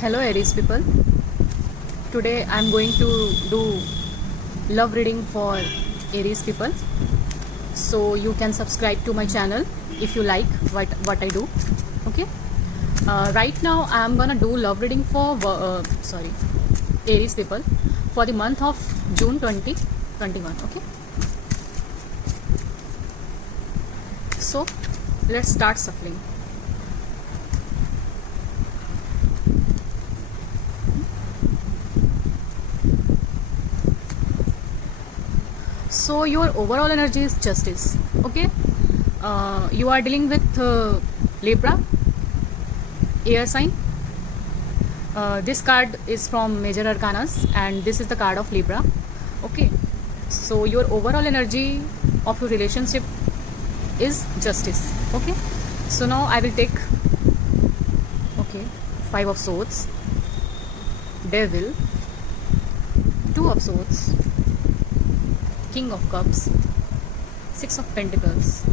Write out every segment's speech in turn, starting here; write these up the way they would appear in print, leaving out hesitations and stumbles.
Hello Aries people. Today I am going to do love reading for Aries people. So you can subscribe to my channel if you like what I do. Okay. Right now I am gonna do love reading for Aries people for the month of June 2021. Okay. So let's start shuffling. So your overall energy is justice. Okay. You are dealing with Libra air sign. This card is from Major Arcanas and this is the card of Libra. Okay. So your overall energy of your relationship is justice. Okay. So now I will take 5 of swords, devil, 2 of swords, king of cups, 6 of pentacles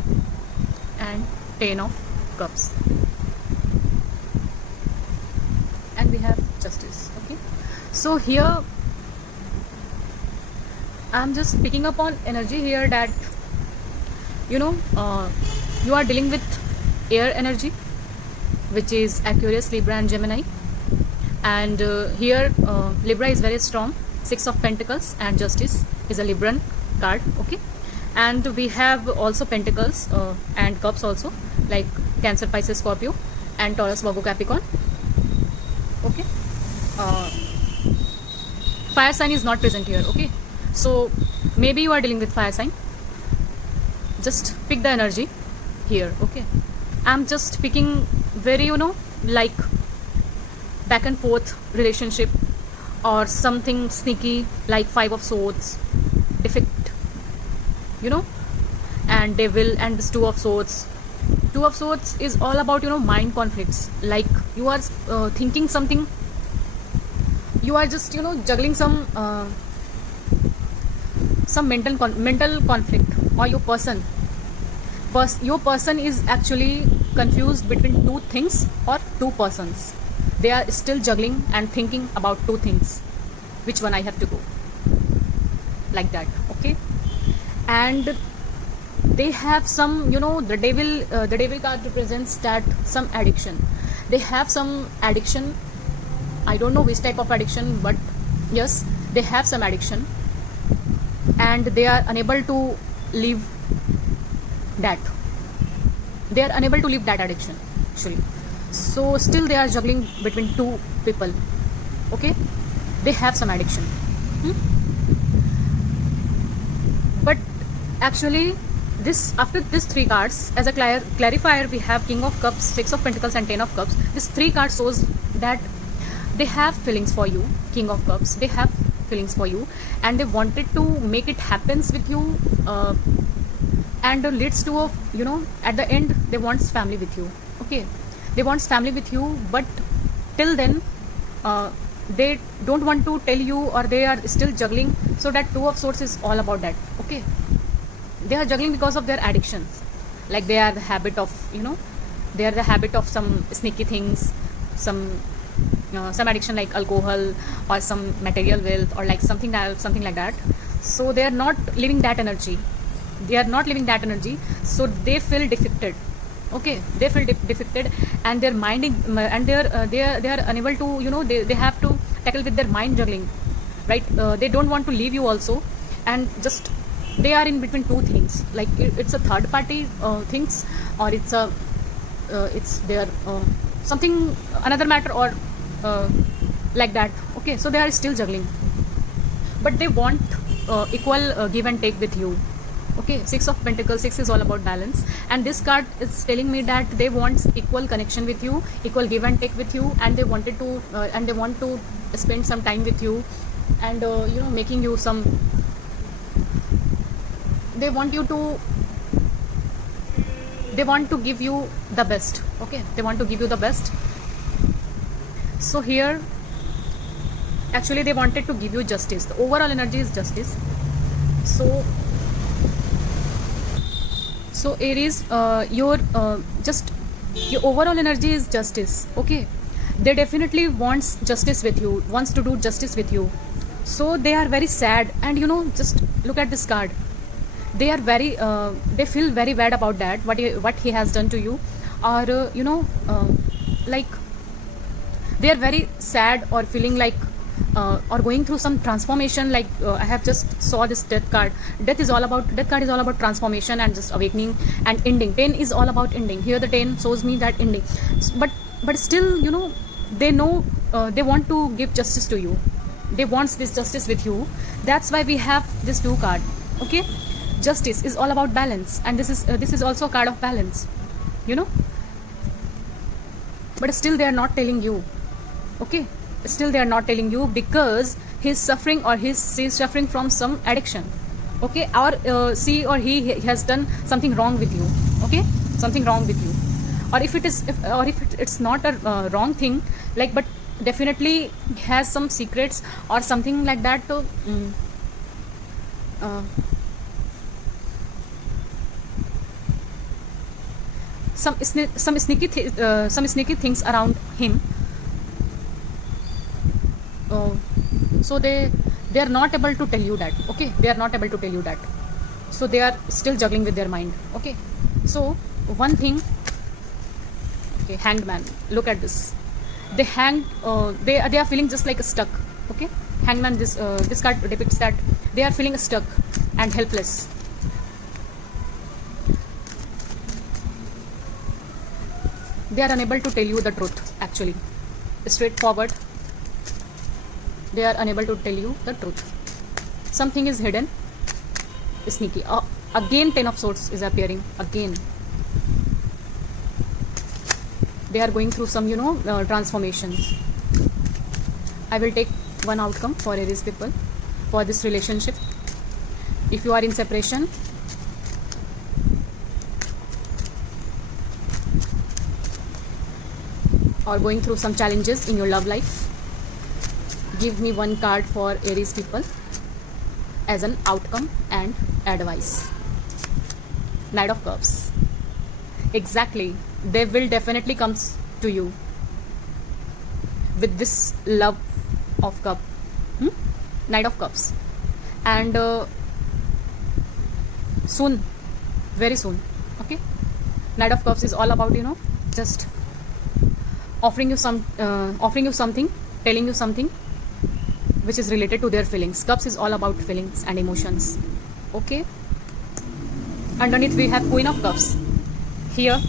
and 10 of cups, and we have justice. Okay, so here I'm just picking up on energy here that you are dealing with air energy, which is Aquarius, Libra and Gemini. And here Libra is very strong, 6 of pentacles, and justice is a Libran card. Okay, and we have also pentacles and cups also, like Cancer, Pisces, Scorpio and Taurus, Virgo, Capricorn. Okay, fire sign is not present here. Okay, so maybe you are dealing with fire sign. Just pick the energy here. Okay, I'm just picking very like back and forth relationship or something sneaky, like 5 of swords, defect, and devil, and this 2 of swords. 2 of swords is all about mind conflicts, like you are thinking something, you are just juggling some mental conflict, or your person is actually confused between 2 things or 2 persons. They are still juggling and thinking about 2 things, which one I have to go, like that. Okay, and they have some the devil card represents that some addiction. They have some addiction. I don't know which type of addiction, but yes, they have some addiction and they are unable to leave that. They are unable to leave that addiction actually. So still they are juggling between 2 people. Okay, they have some addiction. But actually after this 3 cards, as a clarifier, we have King of Cups, 6 of Pentacles and 10 of Cups. This 3 cards shows that they have feelings for you. King of Cups, they have feelings for you and they wanted to make it happens with you, and leads to at the end they want family with you. Okay, they want family with you, but till then they don't want to tell you, or they are still juggling. So that 2 of swords is all about that. Okay, they are juggling because of their addictions, like they are the habit of they are the habit of some sneaky things, some addiction like alcohol or some material wealth, or like something like that. So they are not living that energy. So they feel defected. Okay, they feel defected, and their mind and they are unable to they have to tackle with their mind juggling, right? They don't want to leave you also, and just they are in between 2 things, like it's a third party things, or it's their something another matter, or like that. Okay, so they are still juggling, but they want equal give and take with you. Okay, 6 of Pentacles, 6 is all about balance, and this card is telling me that they want equal connection with you, equal give and take with you, and they want to spend some time with you, and making you some, they want to give you the best. Okay, they want to give you the best. So here actually they wanted to give you justice. The overall energy is justice. So Aries, your overall energy is justice. Okay, they definitely wants justice with you, wants to do justice with you. So they are very sad, and just look at this card. They are very they feel very bad about that, what he has done to you, or like they are very sad or feeling like or going through some transformation. Like I have just saw this death card. Death card is all about transformation and just awakening and ending. 10 is all about ending. Here the 10 shows me that ending. But still, they know they want to give justice to you. They want this justice with you. That's why we have this 2 card. Okay, justice is all about balance, and this is also a card of balance, but still they are not telling you. Okay, still they are not telling you because he's suffering, or she's suffering from some addiction. Okay, or she or he has done something wrong with you. Okay, something wrong with you, or if it's not a wrong thing, like, but definitely has some secrets or something like that. So some sneaky things around him. So they are not able to tell you that. Okay, they are not able to tell you that. So they are still juggling with their mind. Okay, so one thing. Okay, Hanged Man, look at this. They hanged. They are feeling just like stuck. Okay, Hanged Man. This card depicts that they are feeling stuck and helpless. They are unable to tell you the truth. Actually, straightforward. They are unable to tell you the truth. Something is hidden. Sneaky. Again, 10 of Swords is appearing again. They are going through some transformations. I will take one outcome for Aries people for this relationship. If you are in separation, or going through some challenges in your love life, give me one card for Aries people as an outcome and advice. Knight of Cups. Exactly, they will definitely come to you with this love of cup. Knight of Cups, and soon, very soon. Okay, Knight of Cups is all about just offering you something, telling you something which is related to their feelings. Cups is all about feelings and emotions. Okay, underneath we have Queen of Cups. Here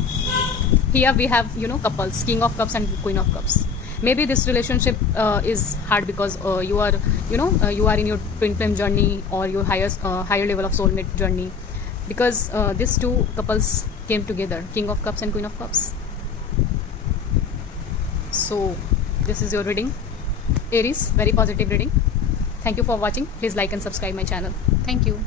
we have couples, King of Cups and Queen of Cups. Maybe this relationship is hard because you are you are in your twin flame journey, or your higher level of soulmate journey, because these 2 couples came together, King of Cups and Queen of Cups. So this is your reading, Aries. Very positive reading. Thank you for watching. Please like and subscribe my channel. Thank you.